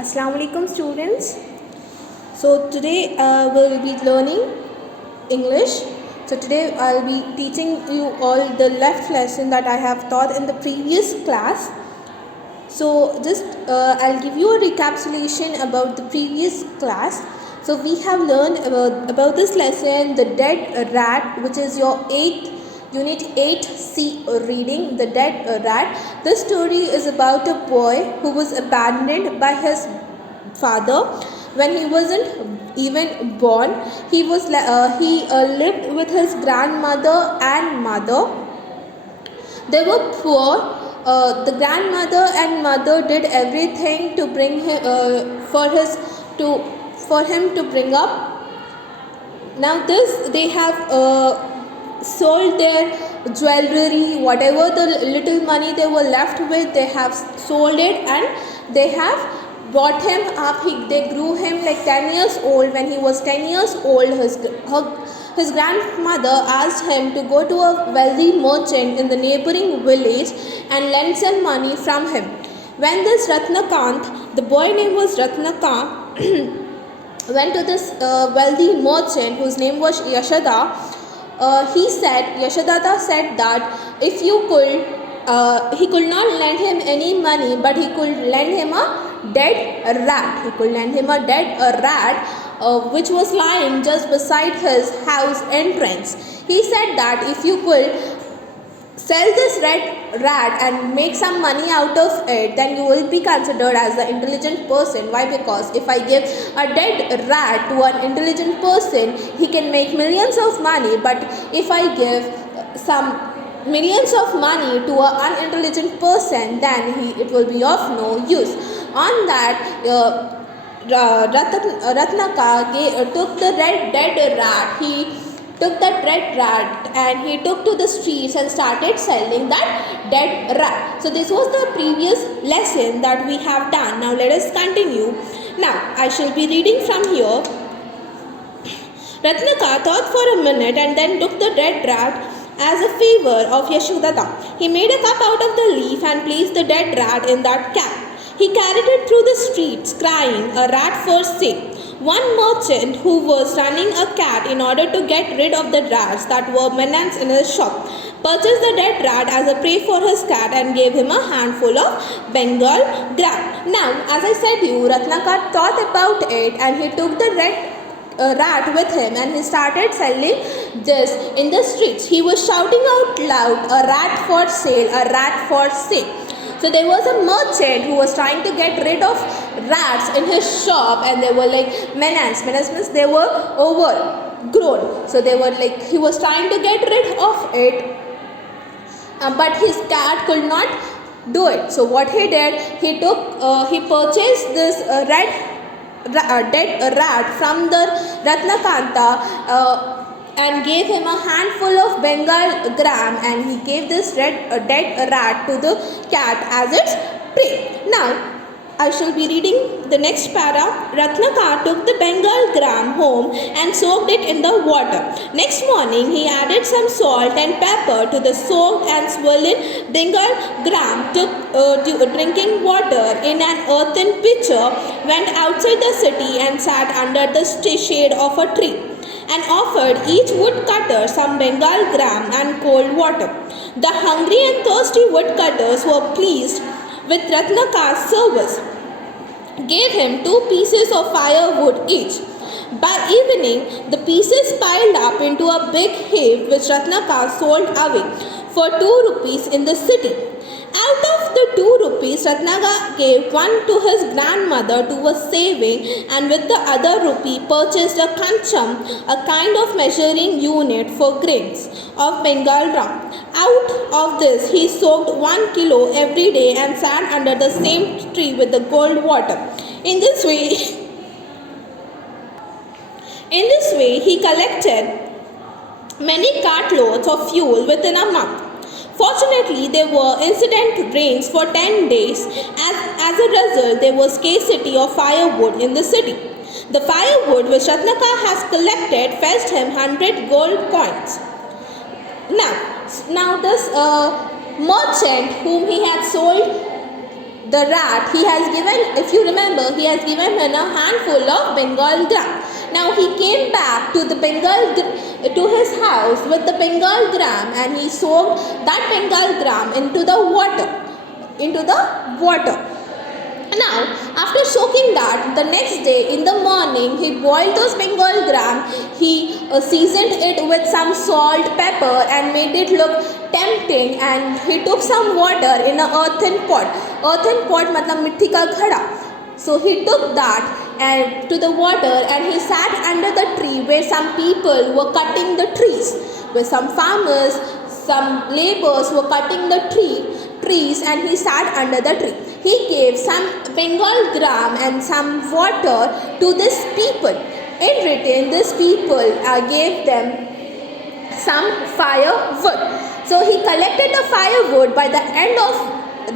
Assalamu alaikum students. So today we'll be learning English. So today I'll be teaching you all the left lesson that I have taught in the previous class. So just I'll give you a recapitulation about the previous class. So we have learned about this lesson, the dead rat, which is your 8th unit 8C reading, the dead rat. This story is about a boy who was abandoned by his father when he wasn't even born. He lived with his grandmother and mother. They were poor. The grandmother and mother did everything to bring him for him to bring up. Now they have sold their jewelry, whatever the little money they were left with, they have sold it and they have brought him up. They grew him like 10 years old. When he was 10 years old, his grandmother asked him to go to a wealthy merchant in the neighboring village and lend some money from him. When this Ratnakant, the boy name was Ratnakant, went to this wealthy merchant whose name was Yashoda, Yashodhata said that if you could, he could not lend him any money, but he could lend him a dead rat. He could lend him a dead rat which was lying just beside his house entrance. He said that if you could sell this red rat and make some money out of it, then you will be considered as the intelligent person. Why? Because if I give a dead rat to an intelligent person, he can make millions of money, but if I give some millions of money to an unintelligent person, then it will be of no use. On that, Ratnaka took the dead rat. He took that red rat and he took to the streets and started selling that dead rat. So this was the previous lesson that we have done. Now let us continue. Now I shall be reading from here. Ratnaka thought for a minute and then took the dead rat as a favor of Yashodhata. He made a cup out of the leaf and placed the dead rat in that cap. He carried it through the streets, crying, "A rat for sale." One merchant who was running a cat in order to get rid of the rats that were menace in his shop purchased the dead rat as a prey for his cat and gave him a handful of Bengal gram. Now, as I said you, Ratnaka thought about it and he took the rat with him and he started selling this in the streets. He was shouting out loud, "A rat for sale, a rat for sale." So there was a merchant who was trying to get rid of rats in his shop and they were like menace. Menace means they were overgrown. So they were like, he was trying to get rid of it, but his cat could not do it. So what he did, he purchased this dead rat from the Ratnakanta and gave him a handful of Bengal gram, and he gave this dead rat to the cat as its prey. Now I shall be reading the next para. Ratnaka took the Bengal gram home and soaked it in the water. Next morning he added some salt and pepper to the soaked and swollen Bengal gram, took drinking water in an earthen pitcher, went outside the city and sat under the shade of a tree and offered each woodcutter some Bengal gram and cold water. The hungry and thirsty woodcutters were pleased with Ratnaka's service, gave him 2 pieces of firewood each. By evening, the pieces piled up into a big heap which Ratnaka sold away for 2 rupees in the city. Out of the 2 rupees, Ratnaka gave one to his grandmother to a saving, and with the other rupee purchased a kancham, a kind of measuring unit for grains of Bengal gram. Out of this, he soaked 1 kilo every day and sat under the same tree with the cold water. In this way, he collected many cartloads of fuel within a month. Fortunately, there were incident rains for 10 days. As a result, there was scarcity of firewood in the city. The firewood which Ratnaka has collected fetched him 100 gold coins. Now this merchant whom he had sold the rat, he has given, if you remember, he has given him a handful of Bengal gram. Now he came back to the to his house with the Bengal gram, and he soaked that Bengal gram into the water. Now, after soaking that, the next day in the morning, he boiled those Bengal gram. He seasoned it with some salt, pepper, and made it look tempting. And he took some water in an earthen pot. Earthen pot matlab mitti ka ghada. So he took that and to the water, and he sat under the tree where some people were cutting the trees, where some farmers, some laborers were cutting the trees, and he sat under the tree. He gave some Bengal gram and some water to these people. In return, these people gave them some firewood. So he collected the firewood. By the end of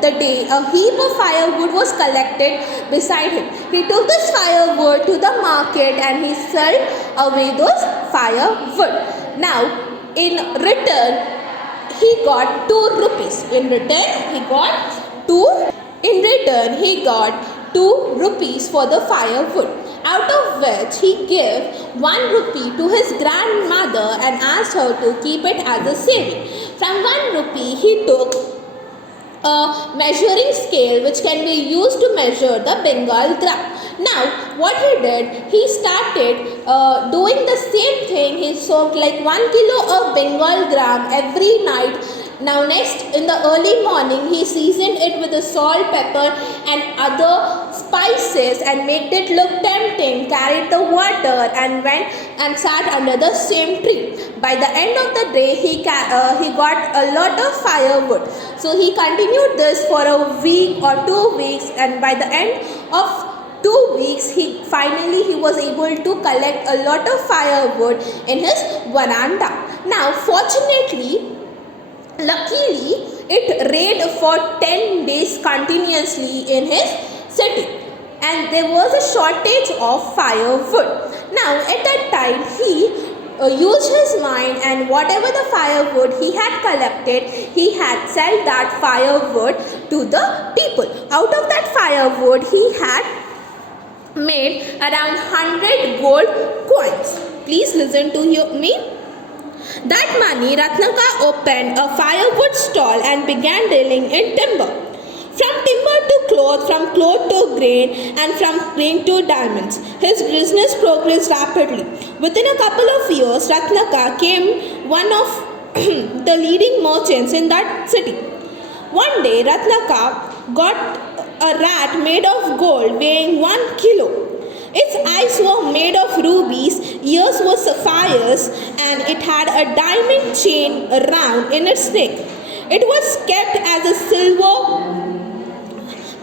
the day, a heap of firewood was collected beside him. He took this firewood to the market and he sold away those firewood. Now, in return, he got 2 rupees. In return, he got 2 rupees for the firewood, out of which he gave 1 rupee to his grandmother and asked her to keep it as a saving. From 1 rupee, he took a measuring scale which can be used to measure the Bengal gram. Now, what he did, he started doing the same thing. He soaked like 1 kilo of Bengal gram every night. Now next, in the early morning, he seasoned it with the salt, pepper and other spices and made it look tempting, carried the water and went and sat under the same tree. By the end of the day, he got a lot of firewood. So he continued this for a week or 2 weeks, and by the end of 2 weeks, he was able to collect a lot of firewood in his veranda. Now, luckily, it rained for 10 days continuously in his city, and there was a shortage of firewood. Now, at that time, he used his mind, and whatever the firewood he had collected, he had sold that firewood to the people. Out of that firewood, he had made around 100 gold coins. Please listen to me. That money, Ratnaka opened a firewood stall and began dealing in timber. From timber to cloth, from cloth to grain, and from grain to diamonds. His business progressed rapidly. Within a couple of years, Ratnaka became one of the leading merchants in that city. One day, Ratnaka got a rat made of gold weighing 1 kilo. Its eyes were made of rubies, ears were sapphires, and it had a diamond chain around in its neck. It was kept as a silver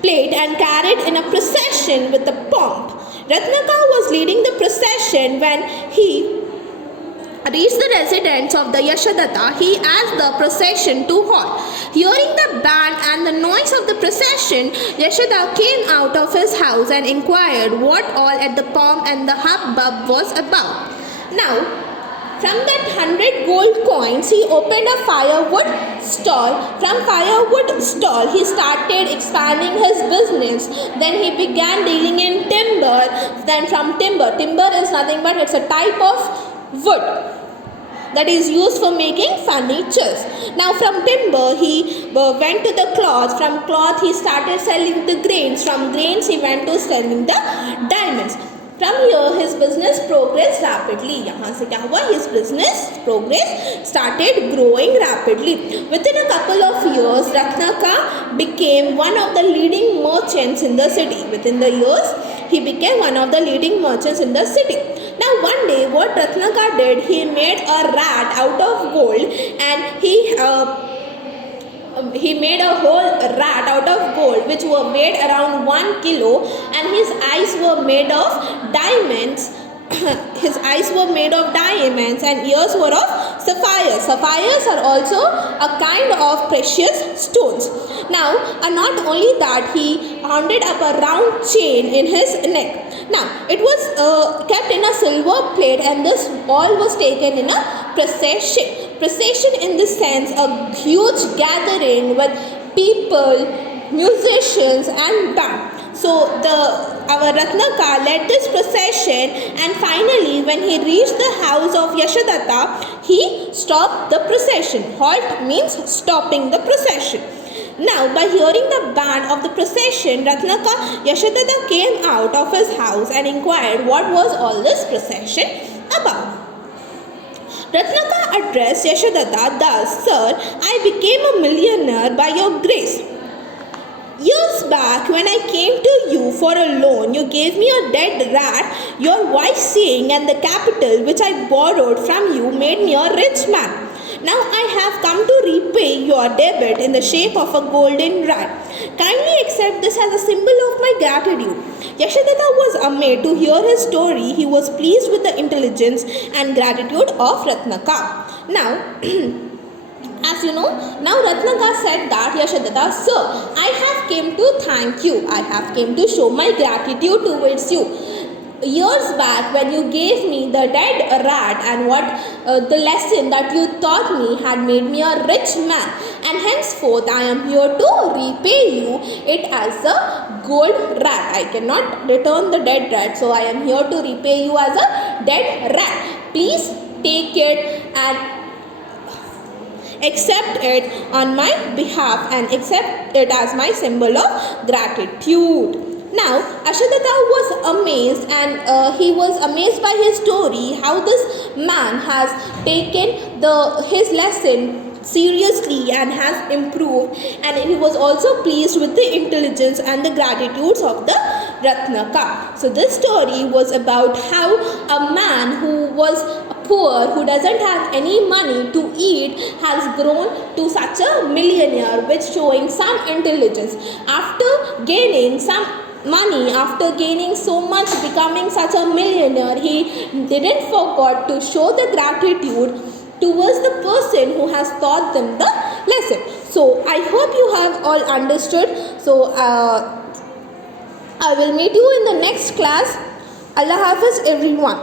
plate and carried in a procession with a pomp. Ratnaka was leading the procession. When he reached the residence of the Yashadatta, he asked the procession to halt. Hearing the band and the noise of the procession, Yashoda came out of his house and inquired what all at the pomp and the hubbub was about. Now, from that 100 gold coins, he opened a firewood stall. From firewood stall, he started expanding his business. Then he began dealing in timber. Then from timber is nothing but it's a type of wood that is used for making furniture. Now from timber, he went to the cloth. From cloth, he started selling the grains. From grains, he went to selling the diamonds. From here, his business progressed rapidly. यहाँ से क्या हुआ? His business progress started growing rapidly. Within a couple of years, Ratnaka became one of the leading merchants in the city. Within the years, he became one of the leading merchants in the city. Now one day, what Ratnaka did, he made a rat out of gold, and he made a whole rat out of gold which were weighed around 1 kilo, and his eyes were made of diamonds. His eyes were made of diamonds and ears were of sapphires. Sapphires are also a kind of precious stones. Now, not only that, he wound up a round chain in his neck. Now, it was kept in a silver plate, and this all was taken in a procession. Procession in the sense a huge gathering with people musicians and band. So our Ratnaka led this procession, and finally when he reached the house of Yashodatta, he stopped the procession. Halt means stopping the procession. Now, by hearing the band of the procession, Ratnaka Yashodatta came out of his house and inquired what was all this procession about. Ratnaka addressed Yashodatta thus: "Sir, I became a millionaire by your grace. Years back, when I came to you for a loan, you gave me a dead rat. Your wise saying and the capital which I borrowed from you made me a rich man. Now I have come to repay your debit in the shape of a golden rat. Kindly accept this as a symbol of my gratitude." Yashodatta was amazed to hear his story. He was pleased with the intelligence and gratitude of Ratnaka. Now, as you know, now Ratnaka said that Yashodatta, "Sir, I have came to thank you. I have came to show my gratitude towards you. Years back when you gave me the dead rat and the lesson that you taught me had made me a rich man, and henceforth I am here to repay you it as a gold rat. I cannot return the dead rat, so I am here to repay you as a dead rat. Please take it and accept it on my behalf and accept it as my symbol of gratitude." Now, Yashodatta was amazed, and he was amazed by his story, how this man has taken his lesson seriously and has improved, and he was also pleased with the intelligence and the gratitudes of the Ratnaka. So this story was about how a man who was poor, who doesn't have any money to eat, has grown to such a millionaire with showing some intelligence. After gaining some money, after gaining so much, becoming such a millionaire, he didn't forget to show the gratitude towards the person who has taught them the lesson. So I hope you have all understood. So I will meet you in the next class. Allah Hafiz everyone.